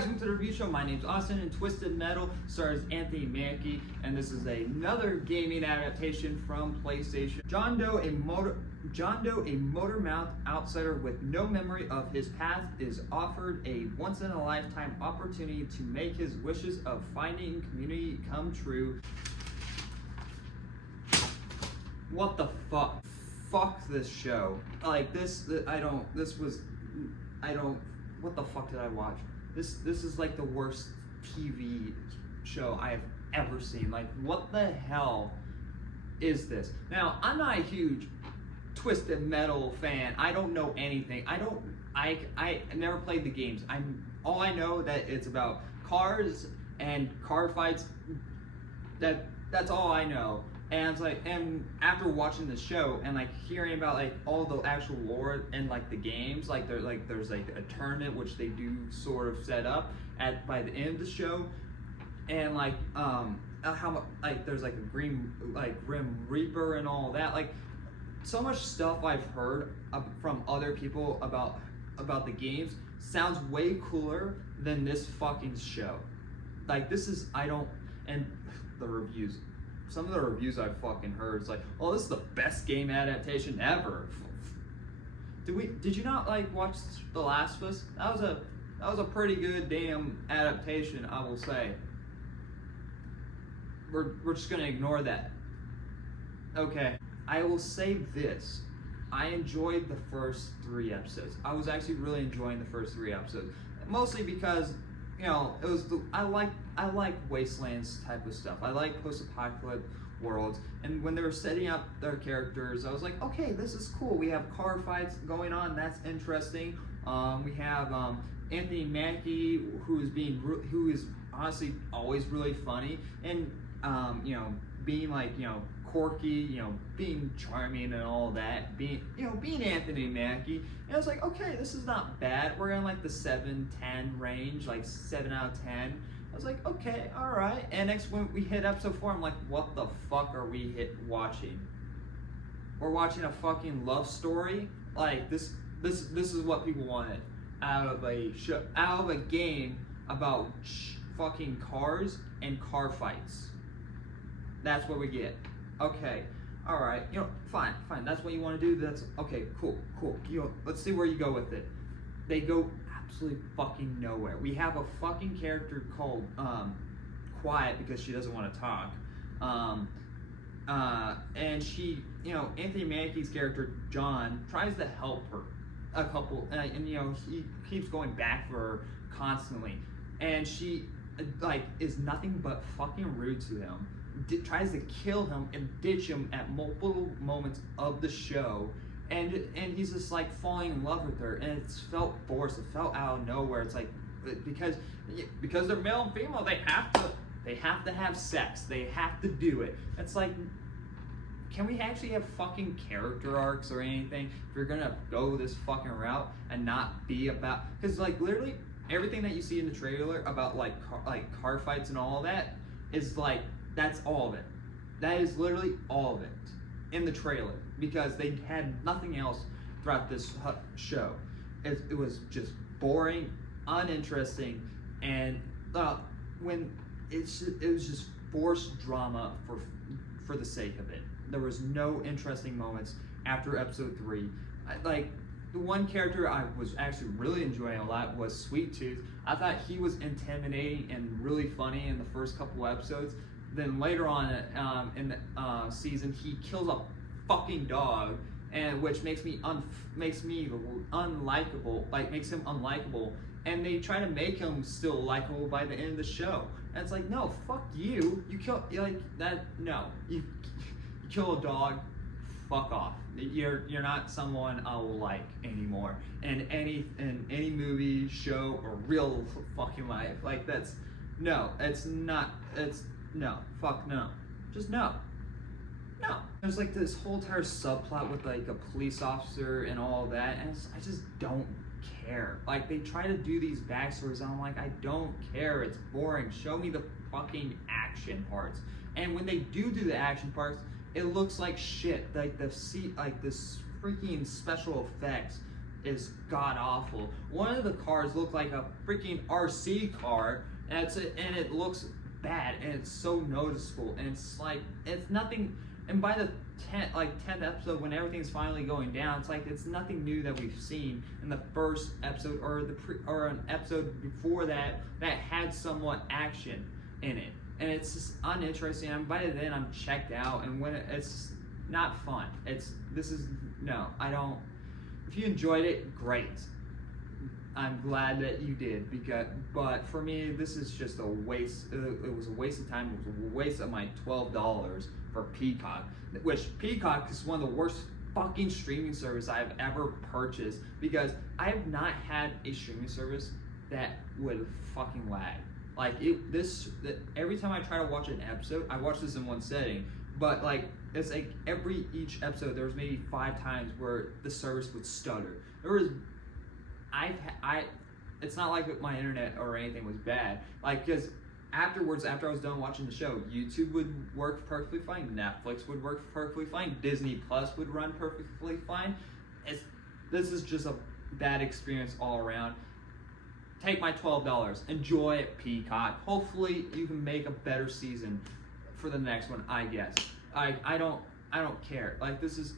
guys, welcome to the review show. My name's Austin, and Twisted Metal stars Anthony Mackie, and this is another gaming adaptation from PlayStation. John Doe, a motor-mouthed outsider with no memory of his past, is offered a once-in-a-lifetime opportunity to make his wishes of finding community come true. What the fuck? Fuck this show. Like this, what the fuck did I watch? This is like the worst TV show I have ever seen. Like, what the hell is this? Now, I'm not a huge Twisted Metal fan. I don't know anything. I never played the games. All I know that it's about cars and car fights. That's all I know. And it's like, and after watching the show and like hearing about like all the actual lore and like the games, like there's like a tournament which they do sort of set up by the end of the show, and like how like there's like a Grim Reaper and all that, like so much stuff I've heard from other people about the games sounds way cooler than this fucking show. Like this is and the reviews. Some of the reviews I've fucking heard, it's like, oh, this is the best game adaptation ever. Did you not like watch The Last of Us? That was a pretty good damn adaptation, I will say. We're just gonna ignore that. Okay, I will say this. I enjoyed the first 3 episodes. I was actually really enjoying the first 3 episodes, mostly because, you know, it was I like Wastelands type of stuff. I like post-apocalyptic worlds, and when they were setting up their characters, I was like, okay, this is cool. We have car fights going on. That's interesting. We have Anthony Mackie, who is honestly always really funny, and you know, being like, you know, quirky, you know, being charming and all that, being Anthony Mackie. And I was like, okay, this is not bad. We're in like the 7-10 range, like 7 out of 10. I was like, okay, all right. And next when we hit episode 4, I'm like, what the fuck are we watching? We're watching a fucking love story. Like this is what people wanted out of a show, out of a game about fucking cars and car fights. That's what we get. Okay, all right, you know, fine. That's what you want to do. That's okay. Cool. You know, let's see where you go with it. They go absolutely fucking nowhere. We have a fucking character called Quiet because she doesn't want to talk. And she, you know, Anthony Mackie's character John tries to help her a couple, and you know, he keeps going back for her constantly, and she like is nothing but fucking rude to him. Tries to kill him and ditch him at multiple moments of the show, and he's just like falling in love with her, and it's felt forced. It felt out of nowhere. It's like because they're male and female, they have to have sex. They have to do it. It's like, can we actually have fucking character arcs or anything if you're gonna go this fucking route and not be about? Because like literally everything that you see in the trailer about like car fights and all that is like, that's all of it. That is literally all of it in the trailer, because they had nothing else throughout this show. It was just boring, uninteresting, and when it was just forced drama for the sake of it. There was no interesting moments after episode 3. Like the one character I was actually really enjoying a lot was Sweet Tooth. I thought he was intimidating and really funny in the first couple episodes. Then later on in the season, he kills a fucking dog, and which makes him unlikable. And they try to make him still likable by the end of the show. And it's like, no, fuck you. You kill like that. No, you kill a dog. Fuck off. You're not someone I will like anymore. In any movie, show, or real fucking life. Like that's no. It's not. It's no, fuck no. Just no. No. There's like this whole entire subplot with like a police officer and all that, and I just don't care. Like they try to do these backstories, and I'm like, I don't care. It's boring. Show me the fucking action parts. And when they do the action parts, it looks like shit. Like this freaking special effects is god awful. One of the cars looked like a freaking RC car, and it looks bad, and it's so noticeable, and it's nothing. And by the 10th episode, when everything's finally going down, it's nothing new that we've seen in the first episode or an episode before that had somewhat action in it, and it's just uninteresting. And by then I'm checked out, and when it's not fun. I don't. If you enjoyed it, great. I'm glad that you did, but for me, this is just a waste. It was a waste of time. It was a waste of my $12 for Peacock, which Peacock is one of the worst fucking streaming service I've ever purchased, because I have not had a streaming service that would fucking lag. Every time I try to watch an episode, I watch this in one setting, but it's each episode there was maybe 5 times where the service would stutter. It's not like my internet or anything was bad. Because afterwards, after I was done watching the show, YouTube would work perfectly fine. Netflix would work perfectly fine. Disney Plus would run perfectly fine. This is just a bad experience all around. Take my $12. Enjoy it, Peacock. Hopefully, you can make a better season for the next one. I guess. I don't care. This is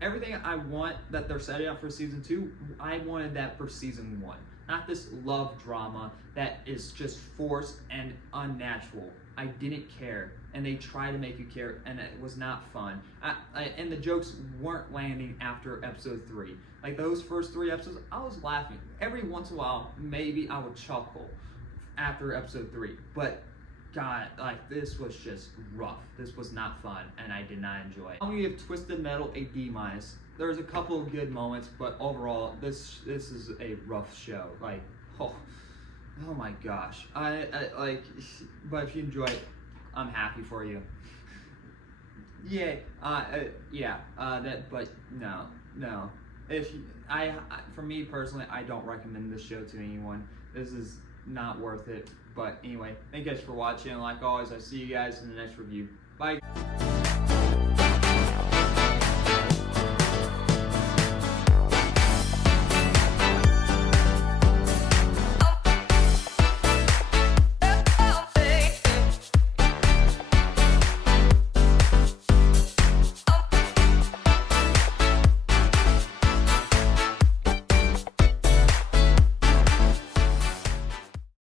everything I want that they're setting up for season 2. I wanted that for season 1. Not this love drama that is just forced and unnatural. I didn't care, and they try to make you care, and it was not fun. And the jokes weren't landing after episode 3. Those first 3 episodes, I was laughing. Every once in a while, maybe I would chuckle after episode 3. But God, this was just rough. This was not fun, and I did not enjoy it. I'm gonna give Twisted Metal a D-. There's a couple of good moments, but overall, this is a rough show. Oh my gosh. But if you enjoy it, I'm happy for you. Yeah. But no. For me personally, I don't recommend this show to anyone. This is not worth it. But anyway, thank you guys for watching. Like always, I'll see you guys in the next review. Bye.